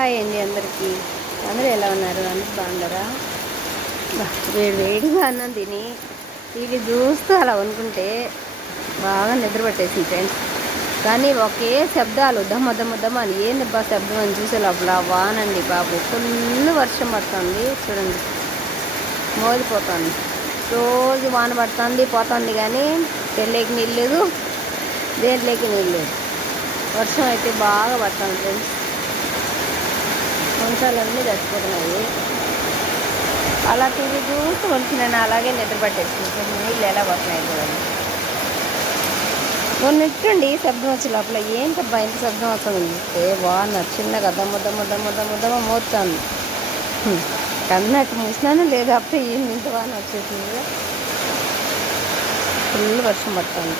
Hi అండి అందరికీ. అందరూ ఎలా ఉన్నారు? అందరూ బాగున్నారా? వేడిగా అన్నం తిని టీవీ చూస్తూ అలా అనుకుంటే బాగా నిద్ర పట్టేసింది ఫ్రెండ్స్. కానీ ఒకే శబ్దాలు దమ్మ అని ఏంది బా శబ్దం అని చూసే లోపల వానండి బాబు, ఫుల్ వర్షం పడుతుంది. చూడండి, మోదిపోతుంది. రోజు వాన పడుతుంది పోతుంది, కానీ పెళ్ళికి నీళ్ళు లేదు, దేంట్లోకి నీళ్ళు లేదు. వర్షం అయితే బాగా పడుతుంది ఫ్రెండ్స్. మంచాలన్నీ చచ్చిపోతున్నాయి. అలా టీవీ చూస్తూ వణుకున్నాను, అలాగే నిద్ర పట్టేస్తుంది. నీళ్ళు ఎలా పడుతున్నాయి చూడండి. మొన్నట్టుండి శబ్దం వచ్చే లోపల ఏంటబ్బా ఇంత శబ్దం వస్తుంది అంటే వాన చిన్నగా దమ్మ మోస్తుంది. కన్నట్టు మూసినాను లేదా అప్పుడే ఏంది ఇంత వాన వచ్చేసింది. ఫుల్ వర్షం పడుతుంది.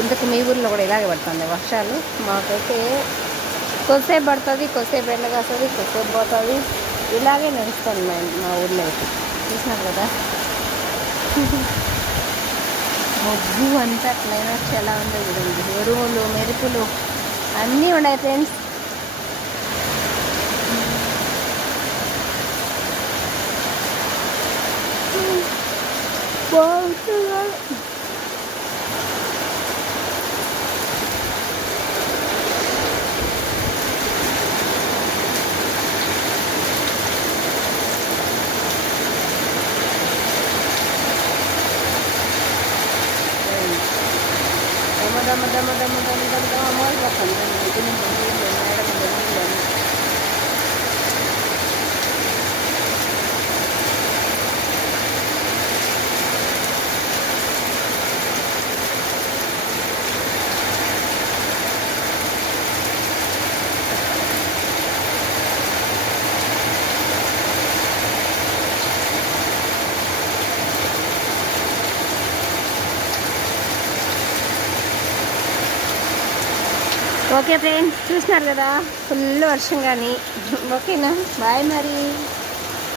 ఇంతకు మీ ఊర్లో కూడా ఇలాగే పడుతుంది వర్షాలు. మాకైతే కొద్దిసేపు పడుతుంది, కొద్దిసేపు ఎండగాస్తుంది, కొద్దిసేపు పోతుంది. ఇలాగే నడుస్తుంది మా ఊర్లో అయితే. చూసినారు కదా, మొగ్గు అంతా క్లైమేట్ ఎలా ఉందో చూడండి. ఎరువులు మెరుపులు అన్నీ ఉన్నాయి ఫ్రెండ్స్. బాగుంటుందా మోసపోతుంది. ఓకే ఫ్రెండ్స్, చూసినారు కదా, ఫుల్ వర్షం కానీ. ఓకేనా, బాయ్ మరి.